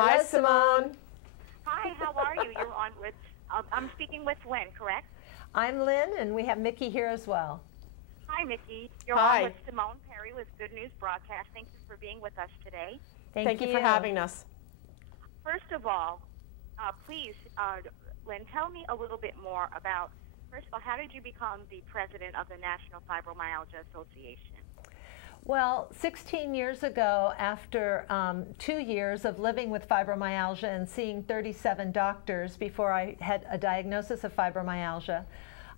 Hi, Hello, Simone. Hi, how are you? You're on with, I'm speaking with Lynn, correct? I'm Lynn, and we have Mickey here as well. Hi, Mickey. You're Hi. on with Simone Perry with Good News Broadcast. Thank you for being with us today. Thank you for having us. First of all, please, Lynn, tell me a little bit more about, first of all, how did you become the president of the National Fibromyalgia Association? Well, 16 years ago, after 2 years of living with fibromyalgia and seeing 37 doctors before I had a diagnosis of fibromyalgia,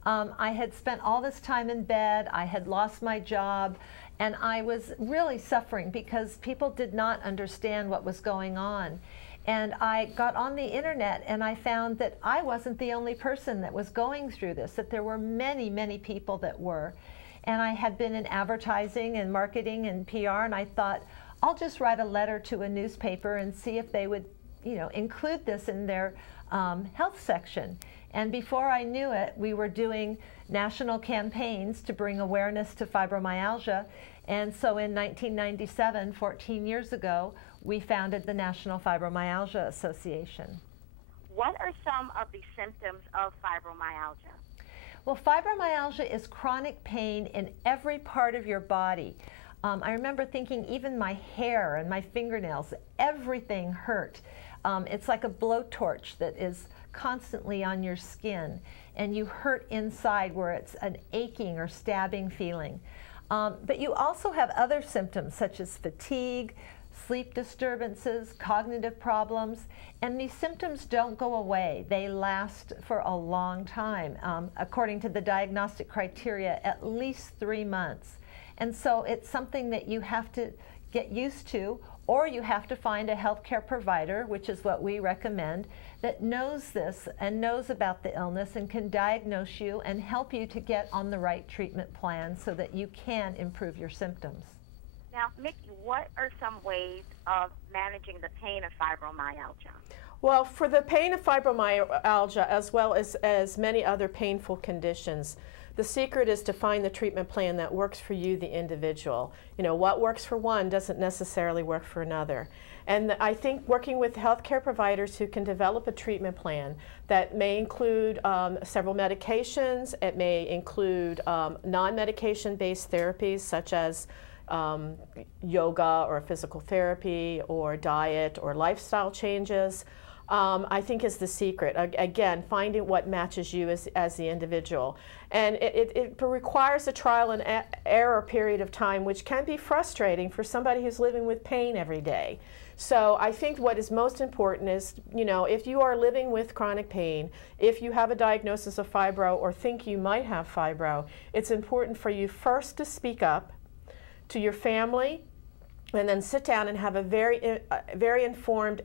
I had spent all this time in bed, I had lost my job, and I was really suffering because people did not understand what was going on. And I got on the internet and I found that I wasn't the only person that was going through this, that there were many, many people that were. And I had been in advertising and marketing and PR, and I thought, I'll just write a letter to a newspaper and see if they would, include this in their health section. And before I knew it, we were doing national campaigns to bring awareness to fibromyalgia. And so in 1997, 14 years ago, we founded the National Fibromyalgia Association. What are some of the symptoms of fibromyalgia? Well, fibromyalgia is chronic pain in every part of your body. I remember thinking even my hair and my fingernails, everything hurt. It's like a blowtorch that is constantly on your skin, and you hurt inside where it's an aching or stabbing feeling. But you also have other symptoms such as fatigue, sleep disturbances, cognitive problems, and these symptoms don't go away. They last for a long time. According to the diagnostic criteria, at least 3 months. And so it's something that you have to get used to, or you have to find a healthcare provider, which is what we recommend, that knows this and knows about the illness and can diagnose you and help you to get on the right treatment plan so that you can improve your symptoms. Now, Mickey, what are some ways of managing the pain of fibromyalgia? Well, for the pain of fibromyalgia, as well as many other painful conditions, the secret is to find the treatment plan that works for you, the individual. What works for one doesn't necessarily work for another. And I think working with healthcare providers who can develop a treatment plan that may include several medications, it may include non-medication-based therapies such as yoga or physical therapy or diet or lifestyle changes, I think is the secret. Again, finding what matches you as the individual. And it requires a trial and error period of time, which can be frustrating for somebody who's living with pain every day. So I think what is most important is, if you are living with chronic pain, if you have a diagnosis of fibro or think you might have fibro, it's important for you first to speak up to your family, and then sit down and have a very informed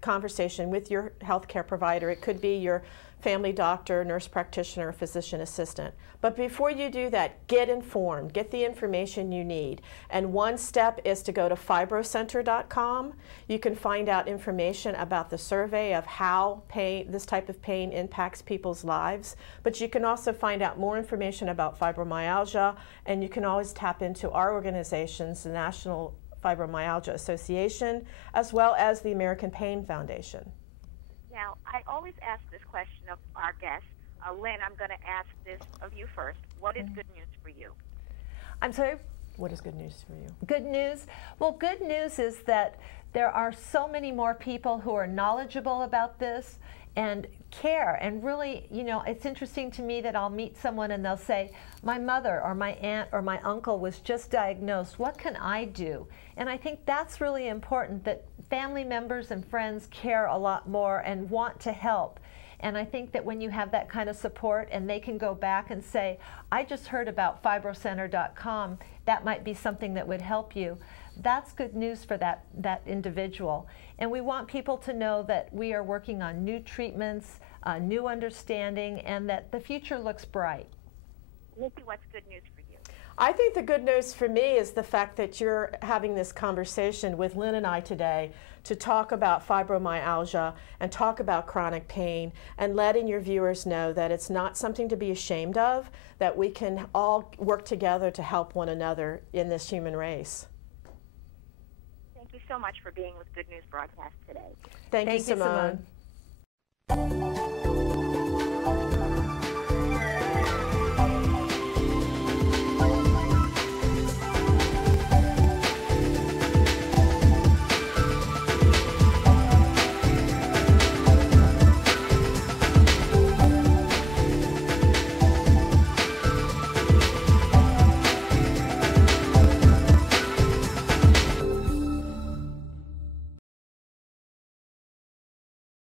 conversation with your healthcare provider. It could be your family doctor, nurse practitioner, physician assistant. But before you do that, get informed, get the information you need. And one step is to go to fibrocenter.com. You can find out information about the survey of how this type of pain impacts people's lives. But you can also find out more information about fibromyalgia, and you can always tap into our organizations, the National Fibromyalgia Association, as well as the American Pain Foundation. Now, I always ask this question of our guests. Lynn, I'm going to ask this of you first. What is good news for you? I'm sorry? What is good news for you? Good news? Well, good news is that there are so many more people who are knowledgeable about this and care. And really, it's interesting to me that I'll meet someone and they'll say, my mother or my aunt or my uncle was just diagnosed. What can I do? And I think that's really important, that family members and friends care a lot more and want to help. And I think that when you have that kind of support and they can go back and say, I just heard about fibrocenter.com, that might be something that would help you. That's good news for that individual. And we want people to know that we are working on new treatments, new understanding, and that the future looks bright. Nikki, what's good news for you? I think the good news for me is the fact that you're having this conversation with Lynn and I today to talk about fibromyalgia and talk about chronic pain, and letting your viewers know that it's not something to be ashamed of, that we can all work together to help one another in this human race. Thank you so much for being with Good News Broadcast today. Thank you, Simone.